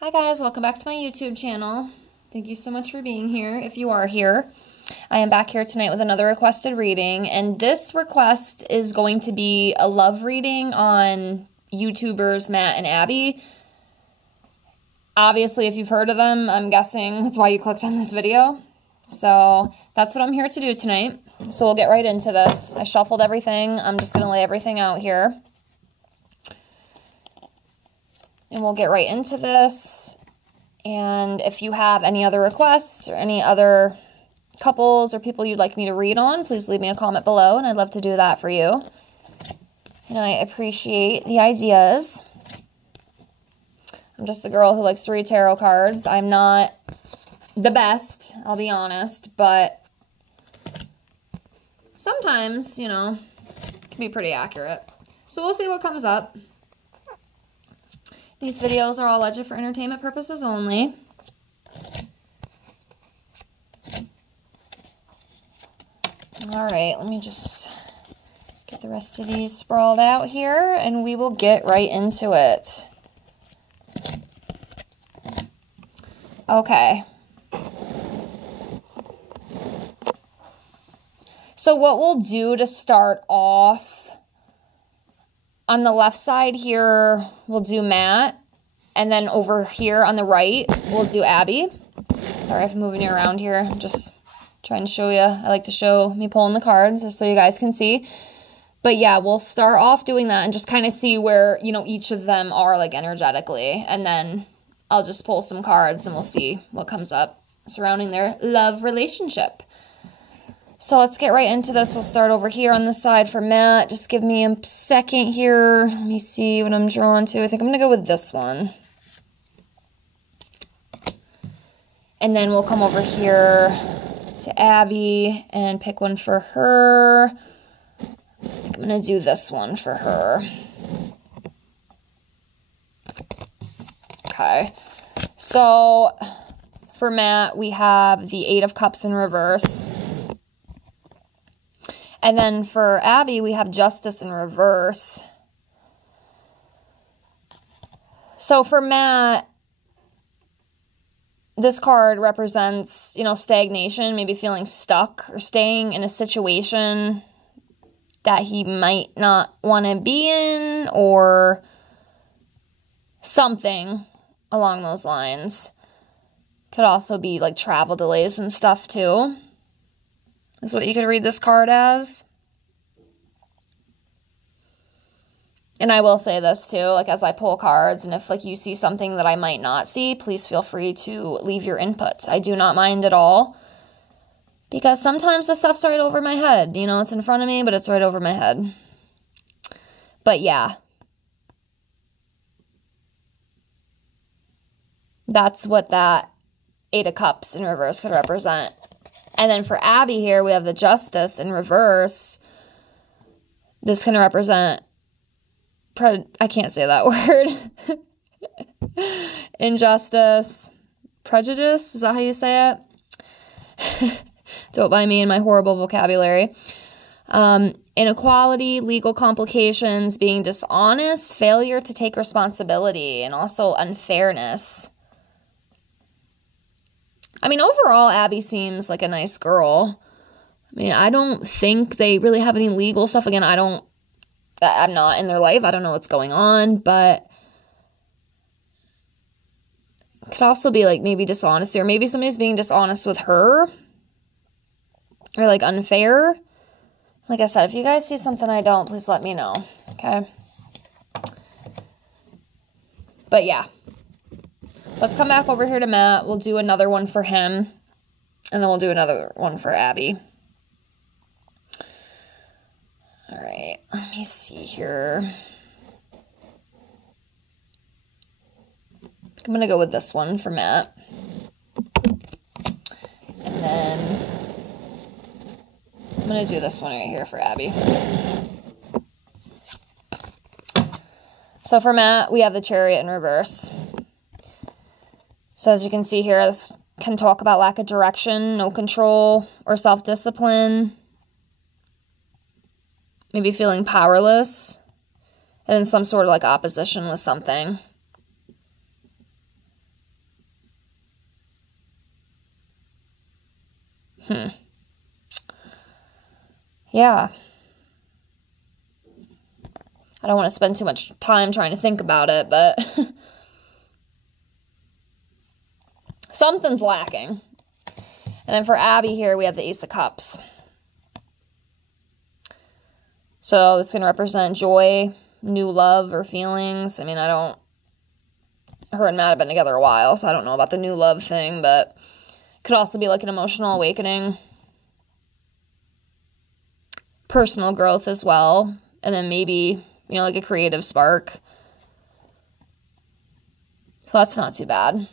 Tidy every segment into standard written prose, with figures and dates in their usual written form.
Hi guys, welcome back to my YouTube channel. Thank you so much for being here, if you are here. I am back here tonight with another requested reading, and this request is going to be a love reading on YouTubers Matt and Abby. Obviously, if you've heard of them, I'm guessing that's why you clicked on this video. So that's what I'm here to do tonight. So we'll get right into this. I shuffled everything. I'm just going to lay everything out here. And we'll get right into this. And if you have any other requests or any other couples or people you'd like me to read on, please leave me a comment below, and I'd love to do that for you. And I appreciate the ideas. I'm just the girl who likes to read tarot cards. I'm not the best, I'll be honest, but sometimes, you know, it can be pretty accurate. So we'll see what comes up. These videos are all legit for entertainment purposes only. Alright, let me just get the rest of these sprawled out here, and we will get right into it. Okay. So what we'll do to start off, on the left side here, we'll do Matt. And then over here on the right, we'll do Abby. Sorry if I'm moving you around here. I'm just trying to show you. I like to show me pulling the cards so you guys can see. But yeah, we'll start off doing that and just kind of see where, you know, each of them are like energetically. And then I'll just pull some cards and we'll see what comes up surrounding their love relationship. So let's get right into this. We'll start over here on the side for Matt. Just give me a second here. Let me see what I'm drawn to. I think I'm going to go with this one. And then we'll come over here to Abby and pick one for her. I think I'm going to do this one for her. Okay. So for Matt, we have the Eight of Cups in reverse. And then for Abby, we have Justice in reverse. So for Matt, this card represents, you know, stagnation, maybe feeling stuck or staying in a situation that he might not want to be in or something along those lines. Could also be like travel delays and stuff too. Is what you could read this card as. And I will say this too, like as I pull cards, and if like you see something that I might not see, please feel free to leave your inputs. I do not mind at all. Because sometimes the stuff's right over my head. You know, it's in front of me, but it's right over my head. But yeah. That's what that Eight of Cups in reverse could represent. And then for Abby here, we have the Justice in reverse. This can represent, I can't say that word. Injustice, prejudice, is that how you say it? Don't mind me and my horrible vocabulary. Inequality, legal complications, being dishonest, failure to take responsibility, and also unfairness. I mean, overall, Abby seems like a nice girl. I mean, I don't think they really have any legal stuff. Again, I'm not in their life. I don't know what's going on, but it could also be like maybe dishonesty, or maybe somebody's being dishonest with her, or like unfair. Like I said, if you guys see something I don't, please let me know, okay? But yeah. Let's come back over here to Matt. We'll do another one for him. And then we'll do another one for Abby. All right. Let me see here. I'm going to go with this one for Matt. And then I'm going to do this one right here for Abby. So for Matt, we have the Chariot in reverse. So as you can see here, this can talk about lack of direction, no control, or self-discipline. Maybe feeling powerless. And then some sort of like opposition with something. Yeah. I don't want to spend too much time trying to think about it, but something's lacking. And then for Abby here, we have the Ace of Cups. So this can represent joy, new love, or feelings. I mean, her and Matt have been together a while, so I don't know about the new love thing, but it could also be like an emotional awakening. Personal growth as well. And then maybe, like a creative spark. So that's not too bad.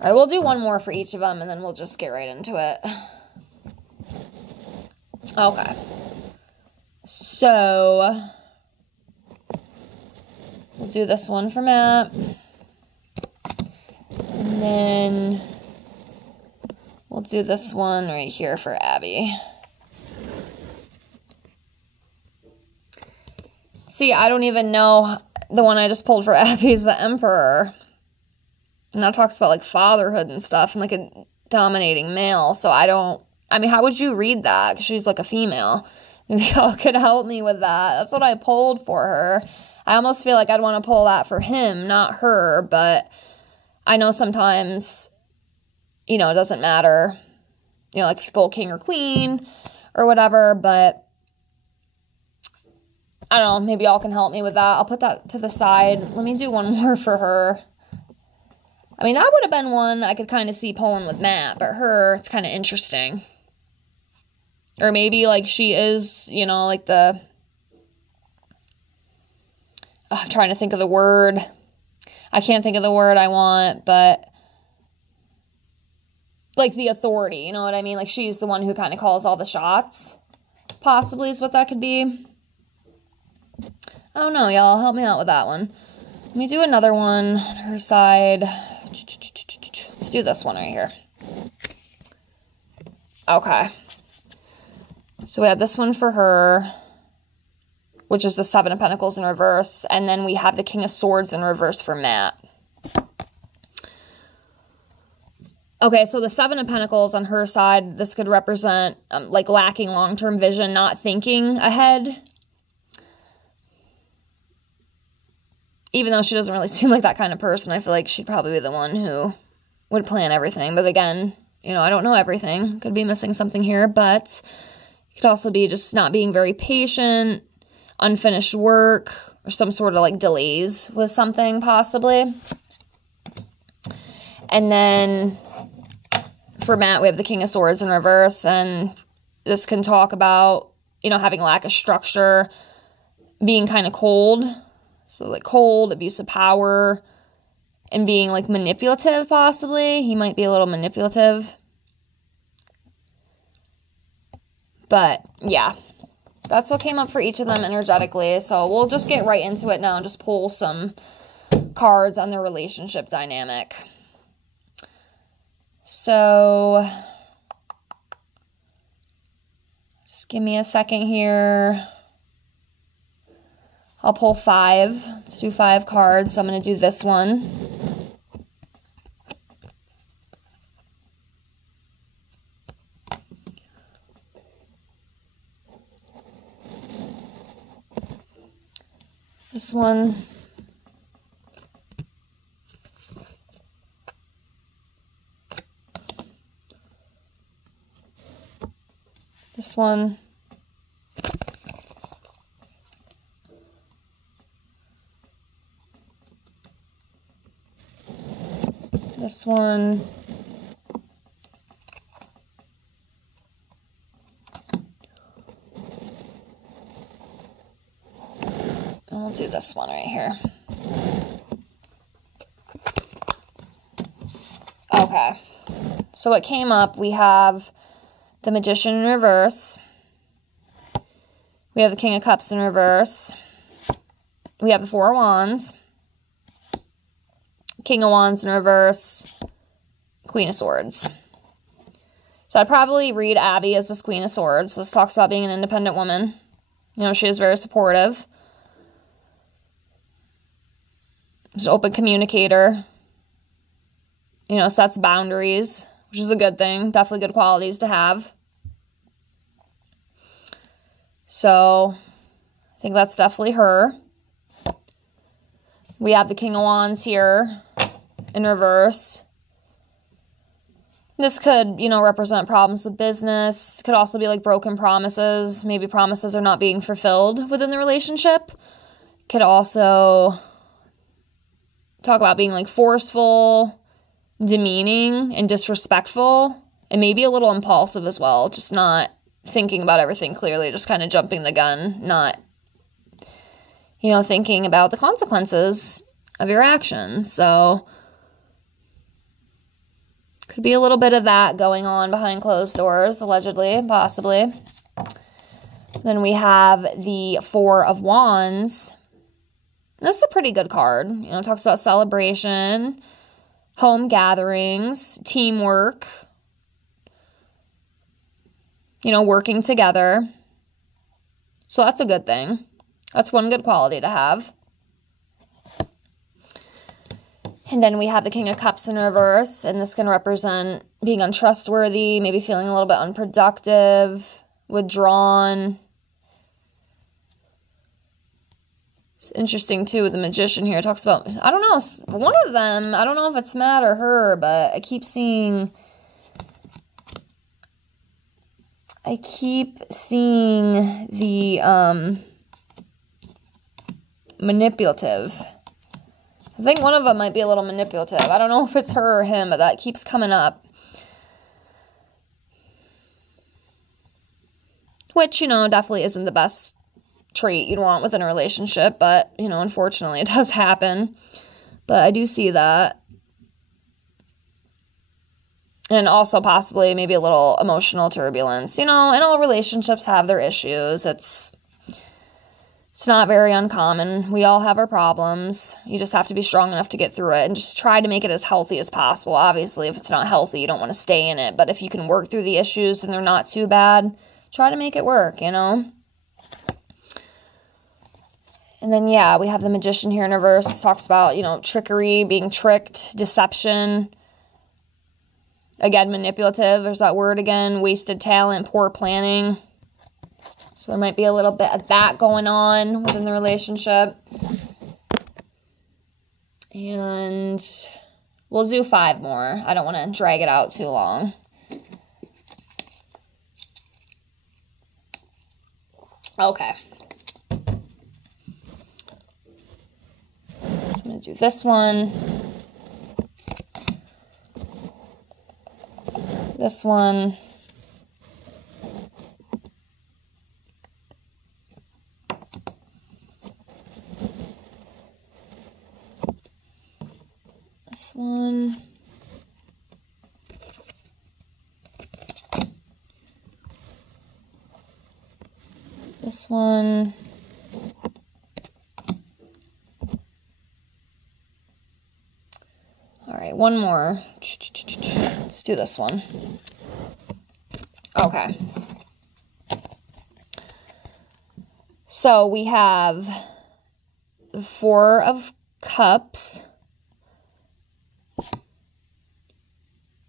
All right, we'll do one more for each of them, and then we'll just get right into it. Okay. So, we'll do this one for Matt. And then we'll do this one right here for Abby. See, I don't even know. The one I just pulled for Abby is the Emperor. And that talks about, like, fatherhood and stuff and, like, a dominating male. So how would you read that? 'Cause she's, like, a female. Maybe y'all could help me with that. That's what I pulled for her. I almost feel like I'd want to pull that for him, not her. But I know sometimes, it doesn't matter. Like, if you pull king or queen or whatever. But I don't know. Maybe y'all can help me with that. I'll put that to the side. Let me do one more for her. I mean, that would have been one I could kind of see pulling with Matt, but her, it's kind of interesting. Or maybe, like, she is, like I'm trying to think of the word. I can't think of the word I want, but, like, the authority, you know what I mean? Like, she's the one who kind of calls all the shots, possibly is what that could be. I don't know, y'all. Help me out with that one. Let me do another one on her side. Let's do this one right here. Okay. So we have this one for her, which is the Seven of Pentacles in reverse. And then we have the King of Swords in reverse for Matt. Okay, so the Seven of Pentacles on her side, this could represent, like, lacking long-term vision, not thinking ahead. Even though she doesn't really seem like that kind of person, I feel like she'd probably be the one who would plan everything. But again, I don't know everything. Could be missing something here, but it could also be just not being very patient, unfinished work, or some sort of, like, delays with something, possibly. And then for Matt, we have the King of Swords in reverse, and this can talk about, having lack of structure, being kind of cold. So, like, cold, abuse of power, and being, like, manipulative, possibly. He might be a little manipulative. But, yeah. That's what came up for each of them energetically. So, we'll just get right into it now and just pull some cards on their relationship dynamic. So, just give me a second here. I'll pull 5. Let's do 5 cards. So I'm going to do this one. This one. This one. This one. And we'll do this one right here. Okay. So what came up, we have the Magician in reverse. We have the King of Cups in reverse. We have the Four of Wands. King of Wands in reverse, Queen of Swords. So I'd probably read Abby as this Queen of Swords. This talks about being an independent woman. She is very supportive. She's an open communicator. Sets boundaries which is a good thing. Definitely good qualities to have. So I think that's definitely her. We have the King of Wands here in reverse. This could, you know, represent problems with business. Could also be like broken promises. Maybe promises are not being fulfilled within the relationship. Could also talk about being like forceful, demeaning, and disrespectful. And maybe a little impulsive as well. Just not thinking about everything clearly. Just kind of jumping the gun. Not, you know, thinking about the consequences of your actions. So could be a little bit of that going on behind closed doors, allegedly, possibly. Then we have the Four of Wands. This is a pretty good card. You know, it talks about celebration, home gatherings, teamwork, you know, working together. So that's a good thing. That's one good quality to have. And then we have the King of Cups in reverse, and this can represent being untrustworthy, maybe feeling a little bit unproductive, withdrawn. It's interesting, too, with the Magician here. It talks about, I don't know, one of them, I don't know if it's Matt or her, but I keep seeing the manipulative. I think one of them might be a little manipulative. I don't know if it's her or him, but that keeps coming up. Which, you know, definitely isn't the best trait you'd want within a relationship, but, you know, unfortunately it does happen. But I do see that. And also possibly maybe a little emotional turbulence. You know, and all relationships have their issues. It's not very uncommon. We all have our problems. You just have to be strong enough to get through it and just try to make it as healthy as possible. Obviously, if it's not healthy, you don't want to stay in it. But if you can work through the issues and they're not too bad, try to make it work, you know? And then, yeah, we have the Magician here in reverse. It talks about, you know, trickery, being tricked, deception. Again, manipulative. There's that word again. Wasted talent, poor planning. So there might be a little bit of that going on within the relationship. And we'll do 5 more. I don't want to drag it out too long. Okay. So I'm going to do this one. This one. This one. This one. All right, one more. Let's do this one. Okay. So we have the Four of Cups,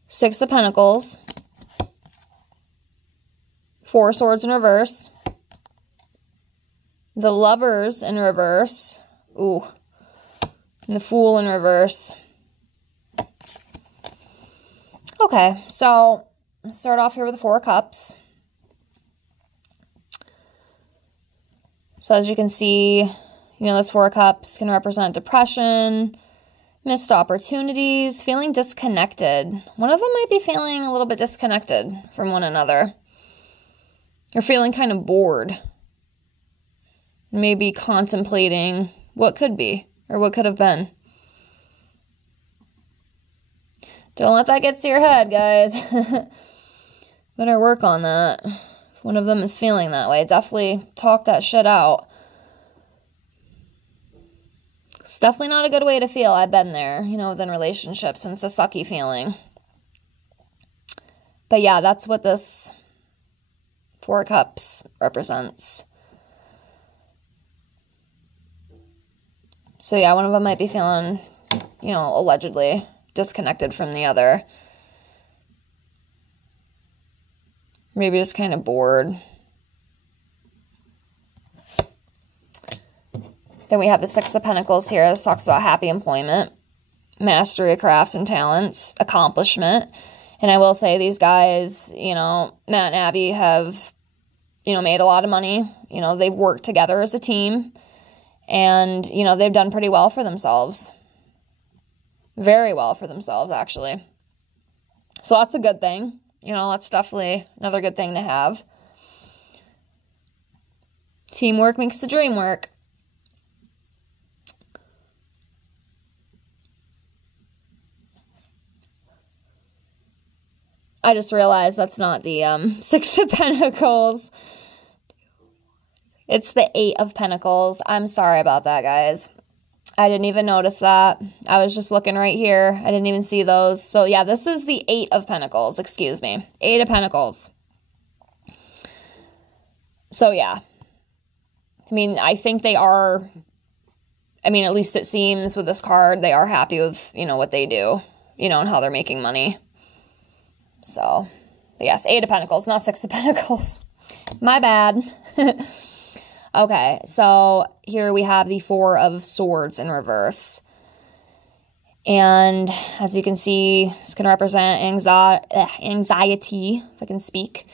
Six of Pentacles, Four Swords in reverse, the Lovers in reverse, ooh, and the Fool in reverse. Okay, so let's start off here with the Four of Cups. So as you can see, you know, this Four of Cups can represent depression, missed opportunities, feeling disconnected. One of them might be feeling a little bit disconnected from one another. Or feeling kind of bored. Maybe contemplating what could be or what could have been. Don't let that get to your head, guys. Better work on that. If one of them is feeling that way, definitely talk that shit out. It's definitely not a good way to feel. I've been there, you know, within relationships, and it's a sucky feeling. But yeah, that's what this Four of Cups represents. So yeah, one of them might be feeling, you know, allegedly disconnected from the other. Maybe just kind of bored. Then we have the Six of Pentacles here. This talks about happy employment, mastery of crafts and talents, accomplishment. And I will say these guys, you know, Matt and Abby have, you know, made a lot of money. You know, they've worked together as a team. And, you know, they've done pretty well for themselves. Very well for themselves, actually. So that's a good thing. You know, that's definitely another good thing to have. Teamwork makes the dream work. I just realized that's not the Six of Pentacles. It's the Eight of Pentacles. I'm sorry about that, guys. I didn't even notice that. I was just looking right here. I didn't even see those. So, yeah, this is the Eight of Pentacles. Excuse me. Eight of Pentacles. So, yeah. I mean, I think they are, I mean, at least it seems with this card, they are happy with, you know, what they do, you know, and how they're making money. So, yes, Eight of Pentacles, not Six of Pentacles. My bad. Okay, so here we have the Four of Swords in reverse. And as you can see, it's going to represent anxiety, if I can speak.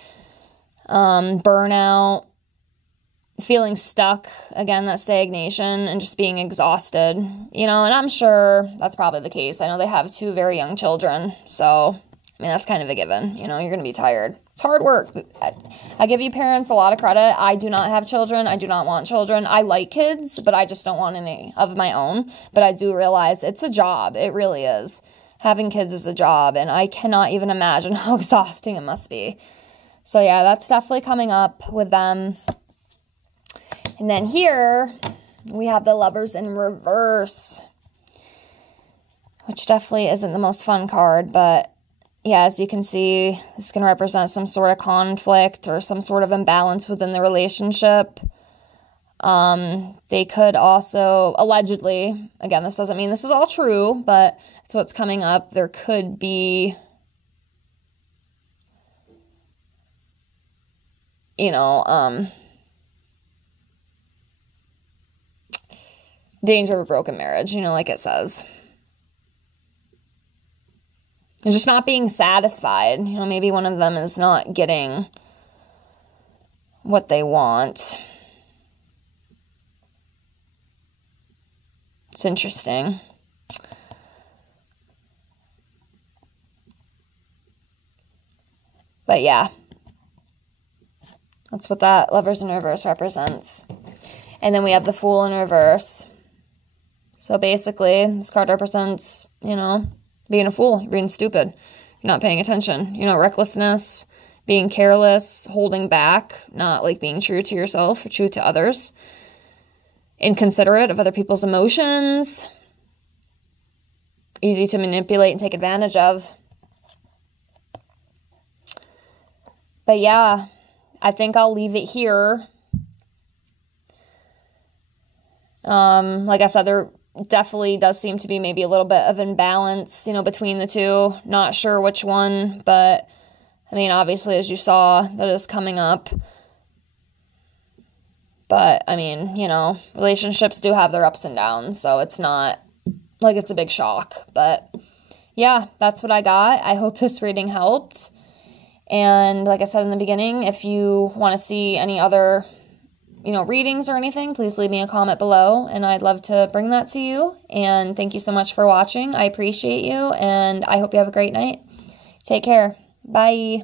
Burnout, feeling stuck, again, that stagnation, and just being exhausted. You know, and I'm sure that's probably the case. I know they have two very young children, so I mean, that's kind of a given. You know, you're going to be tired. It's hard work. I give you parents a lot of credit. I do not have children. I do not want children. I like kids, but I just don't want any of my own. But I do realize it's a job. It really is. Having kids is a job, and I cannot even imagine how exhausting it must be. So, yeah, that's definitely coming up with them. And then here, we have the Lovers in reverse, which definitely isn't the most fun card, but yeah, as you can see, it's going to represent some sort of conflict or some sort of imbalance within the relationship. They could also, allegedly, again, this doesn't mean this is all true, but it's what's coming up. There could be, you know, danger of a broken marriage, you know, like it says. And just not being satisfied. You know, maybe one of them is not getting what they want. It's interesting. But yeah. That's what that Lovers in reverse represents. And then we have the Fool in reverse. So basically, this card represents, you know, being a fool, you're being stupid, you're not paying attention, you know, recklessness, being careless, holding back, not like being true to yourself or true to others, inconsiderate of other people's emotions, easy to manipulate and take advantage of. But yeah, I think I'll leave it here. Like I said, there definitely does seem to be maybe a little bit of imbalance, you know, between the two. Not sure which one, but I mean, obviously, as you saw, that is coming up. But I mean, you know, relationships do have their ups and downs, so it's not like it's a big shock. But yeah, that's what I got. I hope this reading helped. And like I said in the beginning, if you want to see any other, you know, readings or anything, please leave me a comment below, and I'd love to bring that to you. And thank you so much for watching. I appreciate you, and I hope you have a great night. Take care. Bye.